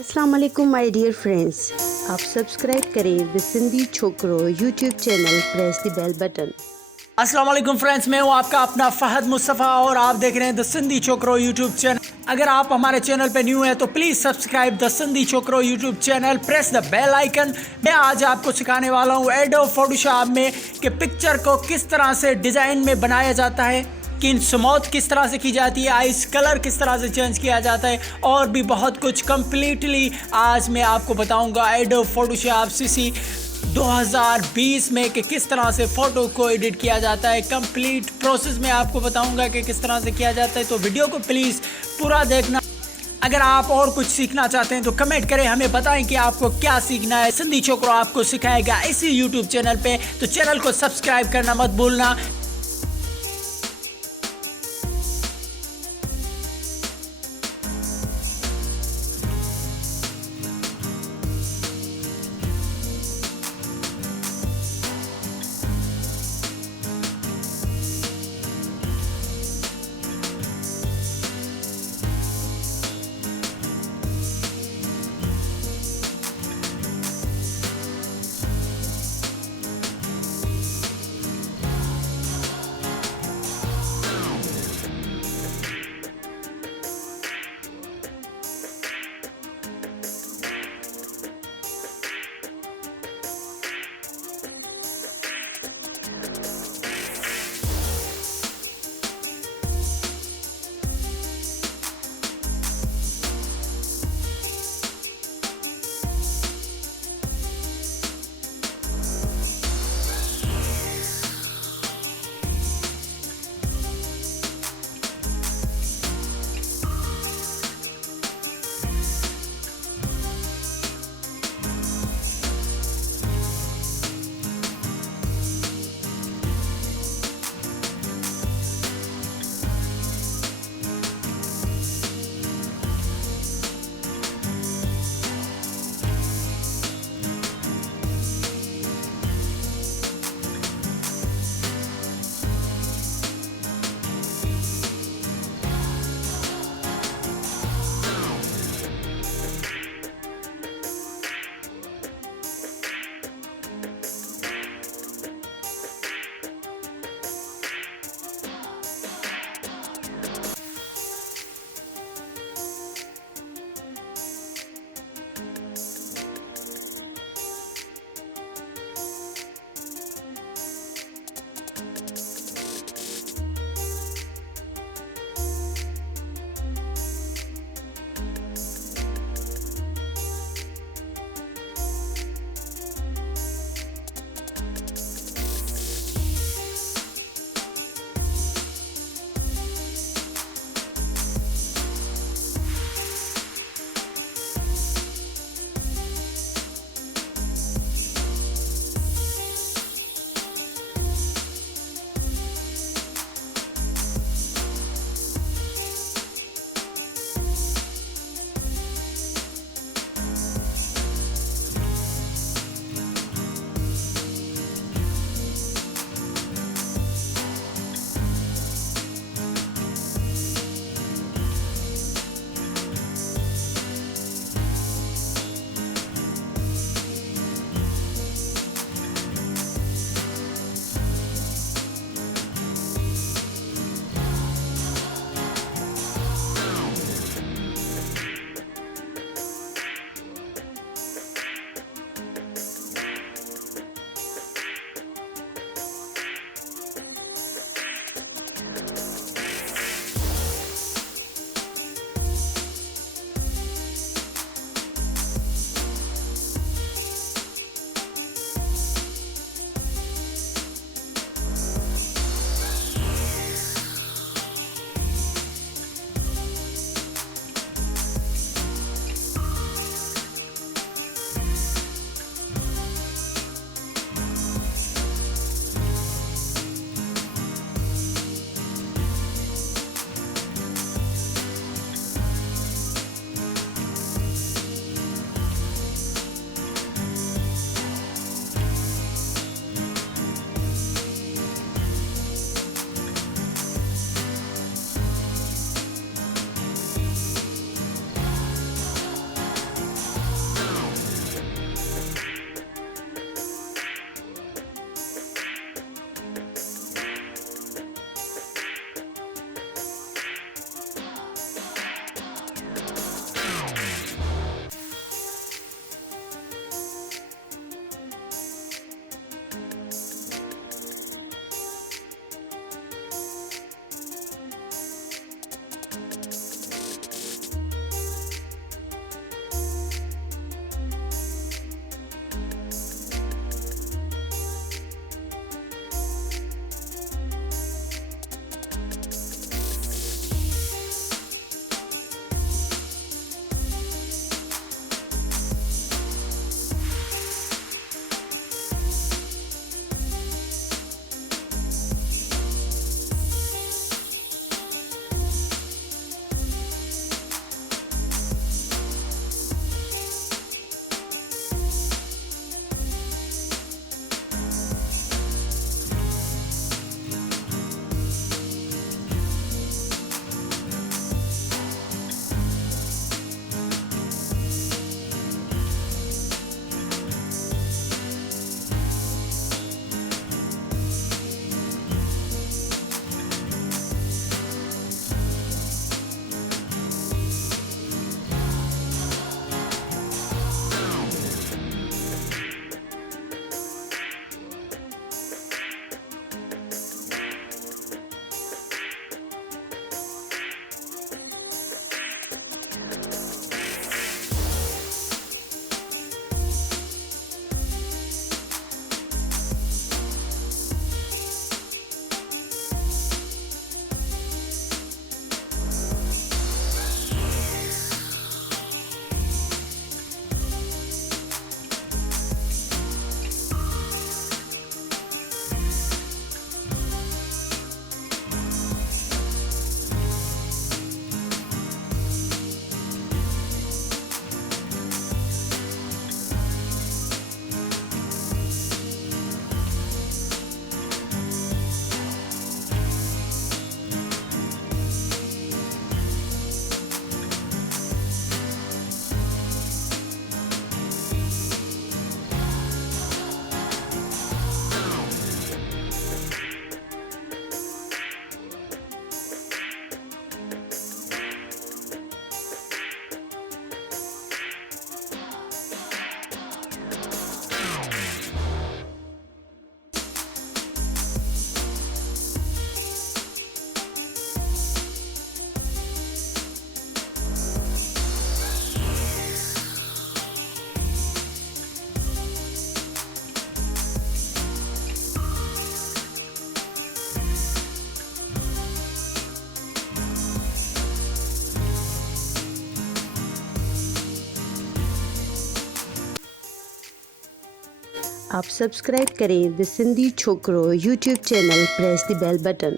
अस्सलाम वालेकुम my dear friends. आप सब्सक्राइब करें द सिंधी छोकरो YouTube channel, press the bell button. अस्सलाम वालेकुम फ्रेंड्स, मैं हूं आपका अपना फहद मुस्तफ़ा और आप देख रहे हैं द सिंधी छोकरो यूट्यूब चैनल। अगर आप हमारे चैनल पे न्यू हैं तो प्लीज़ सब्सक्राइब द सिंधी छोकरो YouTube channel, press the bell icon. मैं आज आपको सिखाने वाला हूं एडोब फोटोशॉप में कि पिक्चर को किस तरह से डिज़ाइन में बनाया जाता है, कि स्मूथ किस तरह से की जाती है, आइस कलर किस तरह से चेंज किया जाता है और भी बहुत कुछ कंप्लीटली आज मैं आपको बताऊंगा एडोब फोटोशॉप सीसी 2020 में कि किस तरह से फ़ोटो को एडिट किया जाता है। कंप्लीट प्रोसेस में आपको बताऊंगा कि किस तरह से किया जाता है, तो वीडियो को प्लीज़ पूरा देखना। अगर आप और कुछ सीखना चाहते हैं तो कमेंट करें, हमें बताएं कि आपको क्या सीखना है। सिंधी छोकरो आपको सिखाएगा इसी यूट्यूब चैनल पे, तो चैनल को सब्सक्राइब करना मत भूलना। आप सब्सक्राइब करें द सिंधी छोकरो YouTube channel press the bell button.